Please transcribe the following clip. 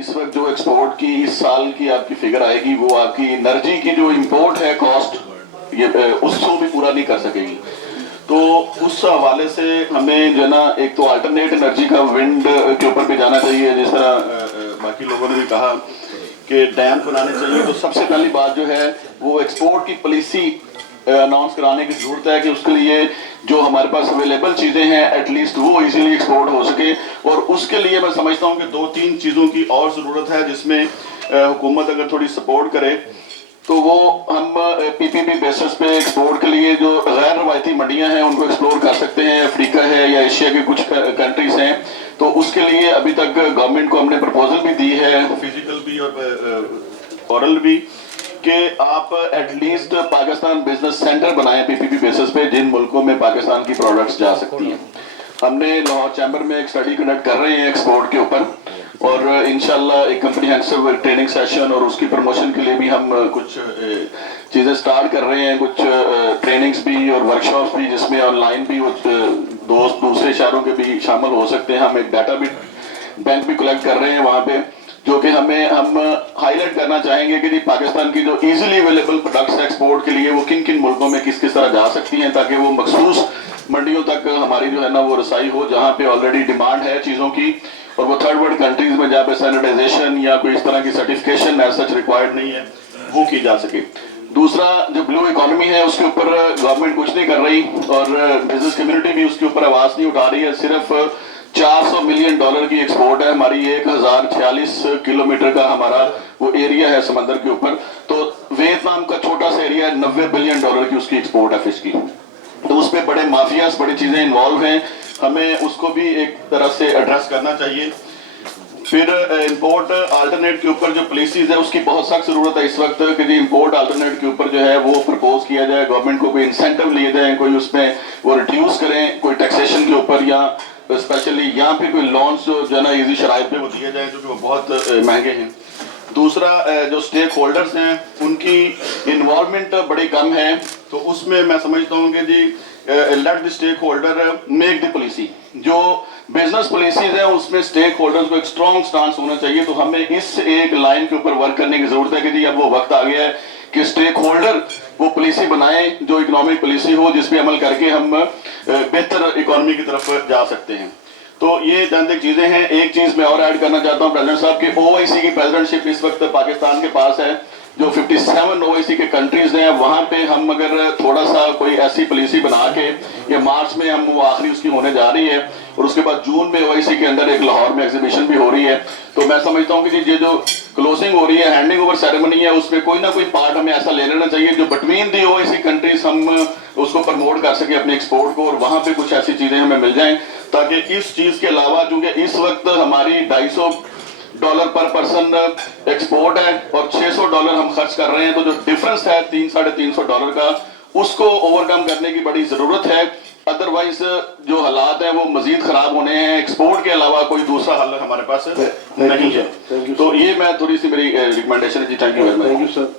इस वक्त जो एक्सपोर्ट की इस साल की आपकी फिगर आएगी वो आपकी एनर्जी की जो इंपोर्ट है कॉस्ट ये उसको भी पूरा नहीं कर सकेगी। तो उस हवाले से हमें जो है ना एक तो अल्टरनेट एनर्जी का विंड के ऊपर भी जाना चाहिए, जिस तरह बाकी लोगों ने भी कहा कि डैम बनाने चाहिए। तो सबसे पहली बात जो है वो एक्सपोर्ट की पॉलिसी अनाउंस कराने की जरूरत है कि उसके लिए जो हमारे पास अवेलेबल चीजें हैं एटलीस्ट वो इजीली एक्सपोर्ट हो सके। और उसके लिए मैं समझता हूँ कि 2-3 चीजों की और जरूरत है जिसमें हुकूमत अगर थोड़ी सपोर्ट करे तो वो हम पीपीपी बेसिस पे एक्सपोर्ट के लिए जो गैर रवायती मंडियां हैं उनको एक्सप्लोर कर सकते हैं। अफ्रीका है या एशिया के कुछ कंट्रीज हैं, तो उसके लिए अभी तक गवर्नमेंट को हमने प्रपोजल भी दी है, फिजिकल भी और ओरल भी, कि आप एटलीस्ट पाकिस्तान बिजनेस सेंटर बनाएं पीपीपी बेसिस पे जिन मुल्कों में पाकिस्तान की प्रोडक्ट्स जा सकती हैं। हमने लाहौर चैम्बर में एक स्टडी कंडक्ट कर रहे हैं एक्सपोर्ट के ऊपर, और इंशाल्लाह एक कंप्रीहेंसिव ट्रेनिंग सेशन और उसकी प्रमोशन के लिए भी हम कुछ चीज़ें स्टार्ट कर रहे हैं, कुछ ट्रेनिंग्स भी और वर्कशॉप्स भी जिसमें ऑनलाइन भी दोस्त दूसरे शहरों के भी शामिल हो सकते हैं। हम एक डाटा भी बैंक भी कलेक्ट कर रहे हैं वहाँ पे, जो कि हम हाईलाइट करना चाहेंगे कि जी पाकिस्तान की जो इजीली अवेलेबल प्रोडक्ट्स एक्सपोर्ट के लिए वो किन किन मुल्कों में किस किस तरह जा सकती हैं, ताकि वो मखसूस मंडियों तक हमारी जो है ना वो रसाई हो जहाँ पे ऑलरेडी डिमांड है चीज़ों की, और वो थर्ड वर्ल्ड कंट्रीज में जहाँ पे सैनिटाइजेशन या कोई इस तरह की सर्टिफिकेशन एज सच रिक्वायर्ड नहीं है वो की जा सके। दूसरा, जो ब्लू इकोनॉमी है उसके ऊपर गवर्नमेंट कुछ नहीं कर रही और बिजनेस कम्युनिटी भी उसके ऊपर आवाज़ नहीं उठा रही है। सिर्फ $400 मिलियन की एक्सपोर्ट है हमारी, 1046 किलोमीटर का हमारा वो एरिया है समंदर के ऊपर। तो वियतनाम का छोटा सा एरिया है, $90 बिलियन की उसकी एक्सपोर्ट है फिश की। तो उसमें बड़े माफियास बड़ी चीजें इन्वॉल्व हैं, हमें उसको भी एक तरह से एड्रेस करना चाहिए। फिर इंपोर्ट अल्टरनेट के ऊपर जो पॉलिसीज है उसकी बहुत सख्त जरूरत है इस वक्त कि जी इंपोर्ट अल्टरनेट के ऊपर जो है वो प्रपोज किया जाए, गवर्नमेंट को कोई इंसेंटिव लिए जाए, कोई उसमें वो रिड्यूस करें कोई टैक्सेशन के ऊपर, या स्पेशली यहाँ पे कोई लोन्स जो है ना इजी शराइत पे वो दिए जाए जो कि वो बहुत महंगे हैं। दूसरा, जो स्टेक होल्डर्स हैं उनकी इन्वॉल्वमेंट बड़ी कम है, तो उसमें मैं समझता हूँ कि जी let the stakeholder make the policy. जो बिजनेस पॉलिसीज है उसमें स्टेक होल्डर्स को एक स्ट्रॉन्ग स्टांस होना चाहिए। तो हमें इस एक लाइन के ऊपर वर्क करने की जरूरत है कि जी अब वो वक्त आ गया है कि स्टेक होल्डर वो पॉलिसी बनाए जो इकोनॉमिक पॉलिसी हो जिस पे अमल करके हम बेहतर इकोनॉमी की तरफ जा सकते हैं। तो ये चंद एक चीजें हैं। एक चीज मैं और ऐड करना चाहता हूँ प्रेसिडेंट साहब की, ओआईसी की प्रेसिडेंटशिप इस वक्त पाकिस्तान के पास है। जो 57 ओआईसी के कंट्रीज हैं वहां पे हम अगर थोड़ा सा कोई ऐसी पॉलिसी बना के, ये मार्च में हम वो आखिरी उसकी होने जा रही है और उसके बाद जून में ओआईसी के अंदर एक लाहौर में एग्जीबिशन भी हो रही है, तो मैं समझता हूँ कि ये जो क्लोजिंग हो रही है, हैंडिंग ओवर सेरेमनी है, उसमें कोई ना कोई पार्ट हमें ऐसा ले लेना चाहिए जो बिटवीन दी ओआईसी कंट्रीज हम उसको प्रमोट कर सके अपने एक्सपोर्ट को, और वहां पे कुछ ऐसी चीजें हमें मिल जाएं ताकि इस चीज के अलावा, क्योंकि इस वक्त हमारी $250 पर पर्सन एक्सपोर्ट है और $600 हम खर्च कर रहे हैं, तो जो डिफरेंस है $300-350 का, उसको ओवरकम करने की बड़ी जरूरत है। अदरवाइज जो हालात हैं वो मजीद खराब होने हैं, एक्सपोर्ट के अलावा कोई दूसरा हल हमारे पास नहीं है। तो ये मैं थोड़ी सी मेरी रिकमेंडेशन है जी। Thank you very much. Thank you sir.